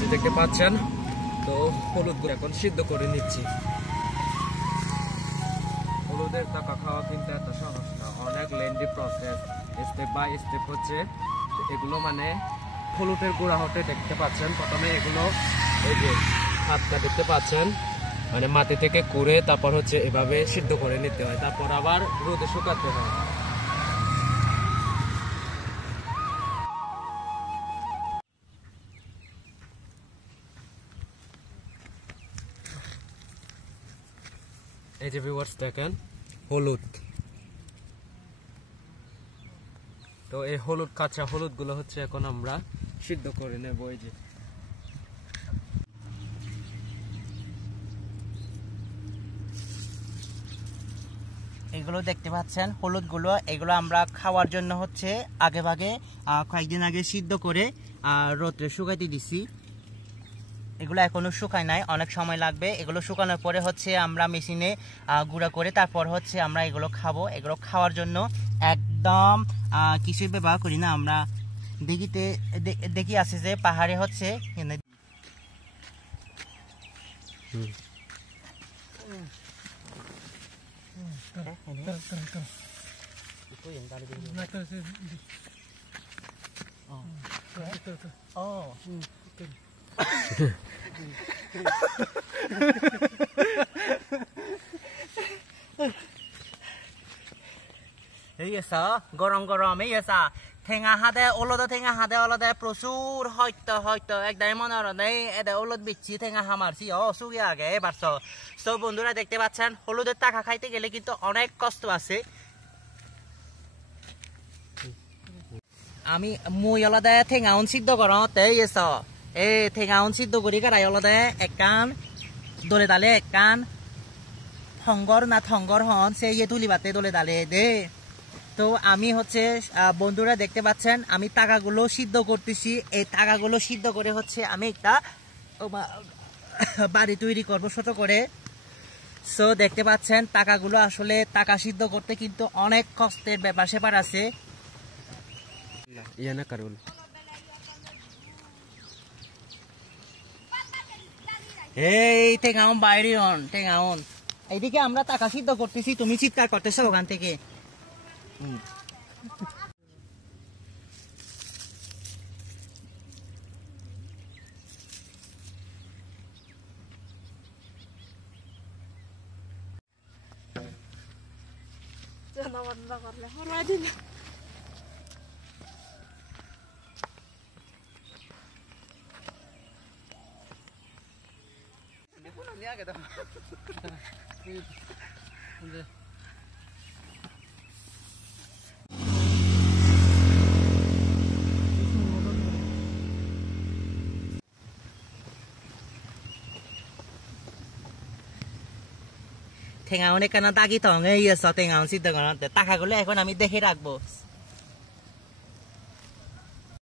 যে দেখতে পাচ্ছেন, তো হলুদগুলো এখন সিদ্ধ করে নিচ্ছি। হলুদের টাকা খাওয়া কিন্তু এত সহজ না, অনেক lengthy process, step by step হচ্ছে এগুলো। মানে হলুদের গুঁড়া হতে দেখতে পাচ্ছেন, প্রথমে এগুলো এই যে হাতটা দেখতে পাচ্ছেন, মানে মাটি থেকে কুড়ে তারপর হচ্ছে এভাবে সিদ্ধ করে নিতে হয়, তারপর আবার রোদে শুকাতে হয়। এই যে ভিউয়ার্স দেখেন হলুদ, তো এই হলুদ কাঁচা হলুদ গুলো হচ্ছে এখন আমরা সিদ্ধ করে নেব। এই যে এগুলো দেখতে পাচ্ছেন হলুদগুলো, এগুলো আমরা খাওয়ার জন্য হচ্ছে আগে ভাগে কয়েকদিন আগে সিদ্ধ করে রোদ্রে শুকাইতে দিছি। এগুলো এখনো শুকায় নাই, অনেক সময় লাগবে। এগুলো শুকানোর পরে হচ্ছে আমরা মেশিনে গুঁড়া করে তারপর হচ্ছে আমরা এগুলো খাবো। এগুলো খাওয়ার জন্য একদম কিছুই ব্যবহার করি না আমরা। দেখি আছে যে পাহাড়ে হচ্ছে গরম গরম এই ঠেঙা হাতে ওলদে ঠেঙা হাতে ওলদে প্রচুর হয়তো একদম মনে নেই এদের ওলদ বিচ্ছি ঠেঙা হামারছি সুগে আগে এবার সব বন্ধুরা দেখতে পাচ্ছেন হলুদের টাকা খাইতে গেলে কিন্তু অনেক কষ্ট আছে। আমি মুই ওলদে ঠেঙাউন সিদ্ধ করতে এই ঠেঙাউন সিদ্ধ করি কারাই ওলদে একখান দলে দালে একখান থঙ্গর না থঙ্গর হন সে ইয়ে তুলি বাতে দলে দালে দে। তো আমি হচ্ছে বন্ধুরা দেখতে পাচ্ছেন আমি টাকাগুলো সিদ্ধ করতেছি। এই টাকাগুলো সিদ্ধ করে হচ্ছে আমি একটা বাড়ি তৈরি করবো ছোট করে। সো দেখতে পাচ্ছেন টাকাগুলো আসলে টাকা সিদ্ধ করতে কিন্তু অনেক কষ্টের ব্যাপার সেপার আছে। এই ঠেঙাউন বাইরে হন ঠেঙাউন, এইদিকে আমরা টাকা সিদ্ধ করতেছি, তুমি চিৎকার করতেছো ওখান থেকে। ঠেঙাউন এখানে দাগি থং এই ঠেঙাউন সিদ্ধ করাতে টাকাগুলো এখন আমি দেখে রাখবো।